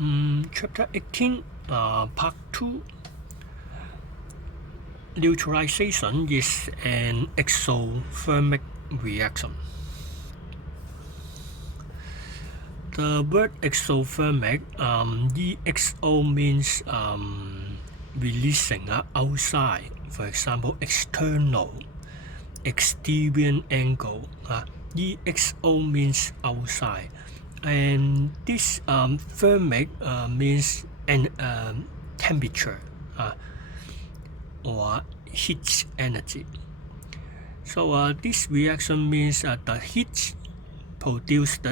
Chapter 18, Part 2. Neutralization is an exothermic reaction. The word exothermic, EXO means releasing outside, for example, external, exterior angle. EXO means outside. And this thermic means an temperature or heat energy. So this reaction means the heat produced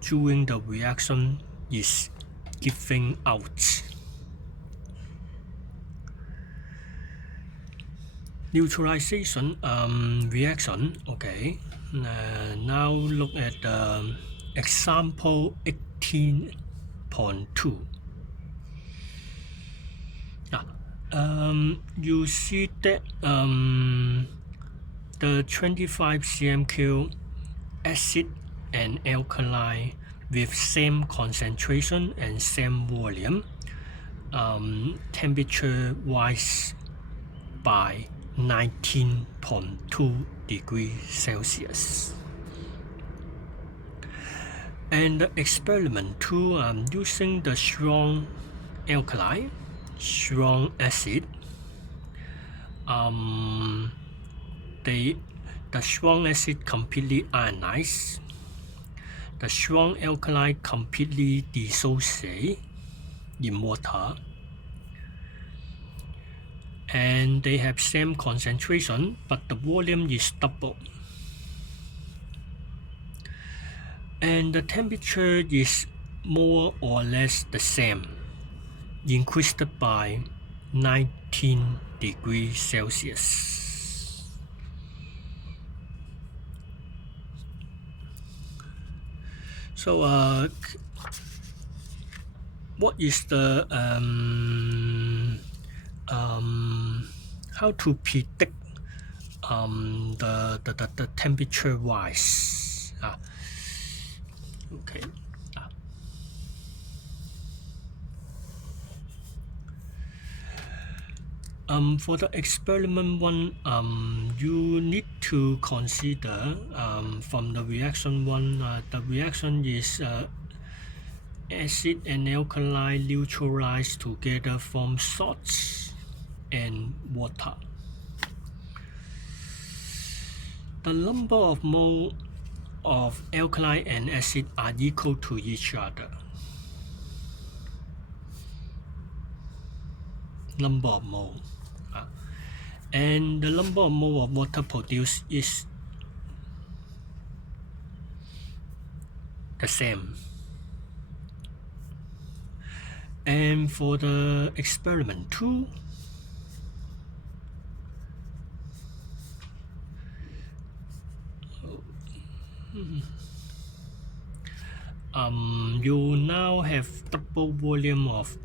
during the reaction is given out. Neutralization reaction. Okay. Now look at example 18.2. You see that the 25 cm³ acid and alkali with same concentration and same volume, temperature rise by 19.2 degrees Celsius. And the experiment 2, using the strong alkali, strong acid, the strong acid completely ionized, the strong alkali completely dissociate in water, and they have same concentration, but the volume is double. And the temperature is more or less the same, increased by 19 degrees Celsius. So what is the how to predict the temperature rise? Okay. For the experiment 1, you need to consider from the reaction 1, the reaction is acid and alkali neutralized together from salts and water. The number of moles of alkali and acid are equal to each other. Number of moles. And the number of moles of water produced is the same. And for the experiment 2, you now have double volume of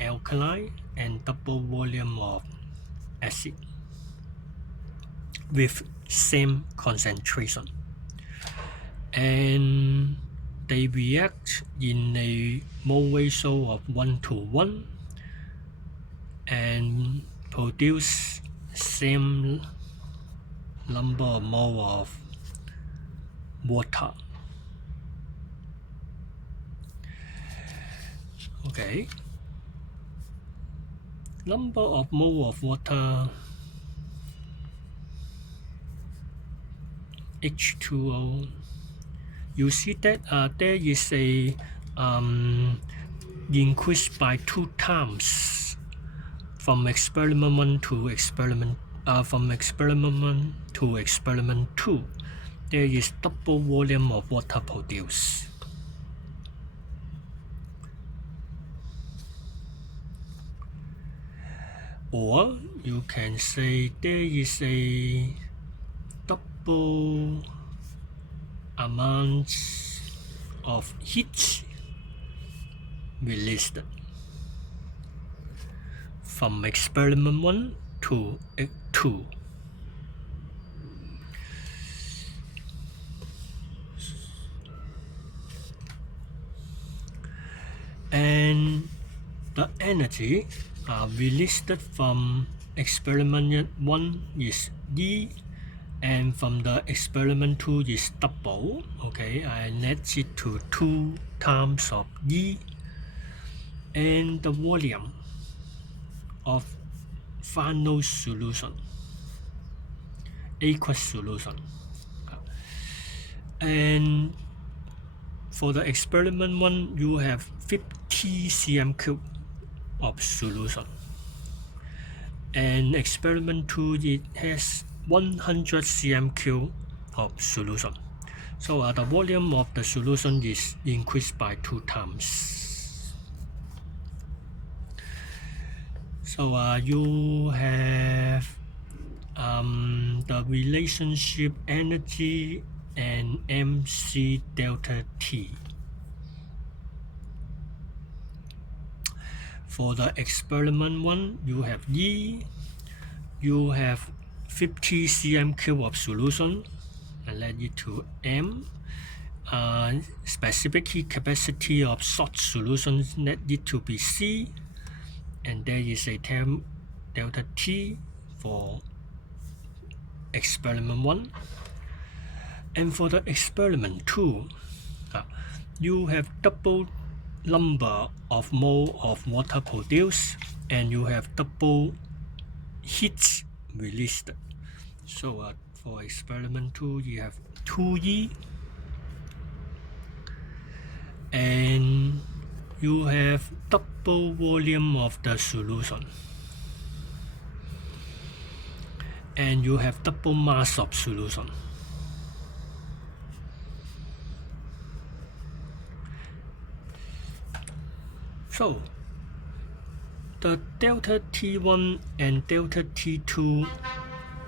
alkali and double volume of acid with same concentration, and they react in a mole ratio of 1:1 and produce same number of mole of water. Okay. Number of mole of water, H2O. You see that there is a increase by 2 times from experiment 1 to experiment from experiment 1 to experiment 2. There is double volume of water produced. Or you can say there is a double amount of heat released from experiment 1 to 2. and the energy released from experiment 1 is E, and from the experiment 2 is double. Okay, I net it to 2 times of E, and the volume of final solution, aqueous solution. And for the experiment 1, you have 50 cm³ of solution, and experiment 2 it has 100 cm³ of solution. So the volume of the solution is increased by 2 times. So you have the relationship energy and mc delta T. For the experiment 1, you have E, you have 50 cm³ of solution, and let it to M. Specific heat capacity of salt solutions, let it to be C, and there is a term delta T for experiment 1. And for the experiment 2, you have double number of mole of water produced, and you have double heat released. So for experiment 2, you have 2E, and you have double volume of the solution, and you have double mass of solution. So the delta T1 and delta T2,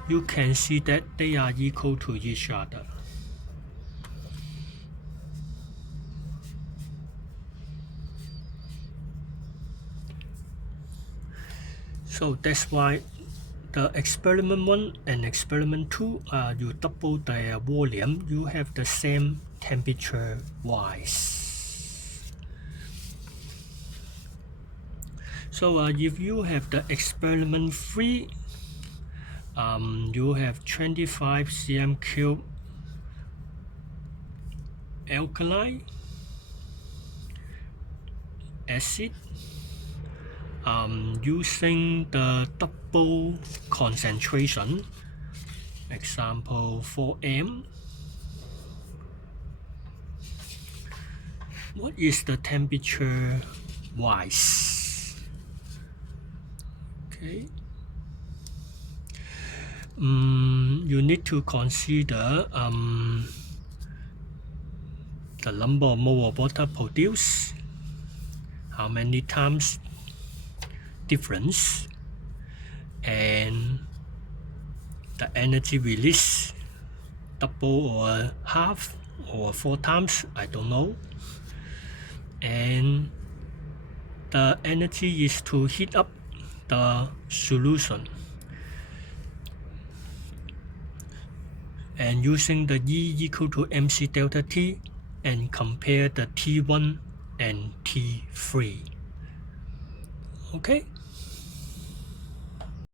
you can see that they are equal to each other. So that's why the experiment 1 and experiment 2, you double their volume, you have the same temperature wise. So if you have the experiment 3, you have 25 cm³ alkali acid, using the double concentration, example 4M. What is the temperature wise? Okay. You need to consider the number of mole of water produced, how many times difference, and the energy release, double or half or 4 times, I don't know. And the energy is to heat up the solution, and using the E equal to mc delta T, and compare the T1 and T3. Okay.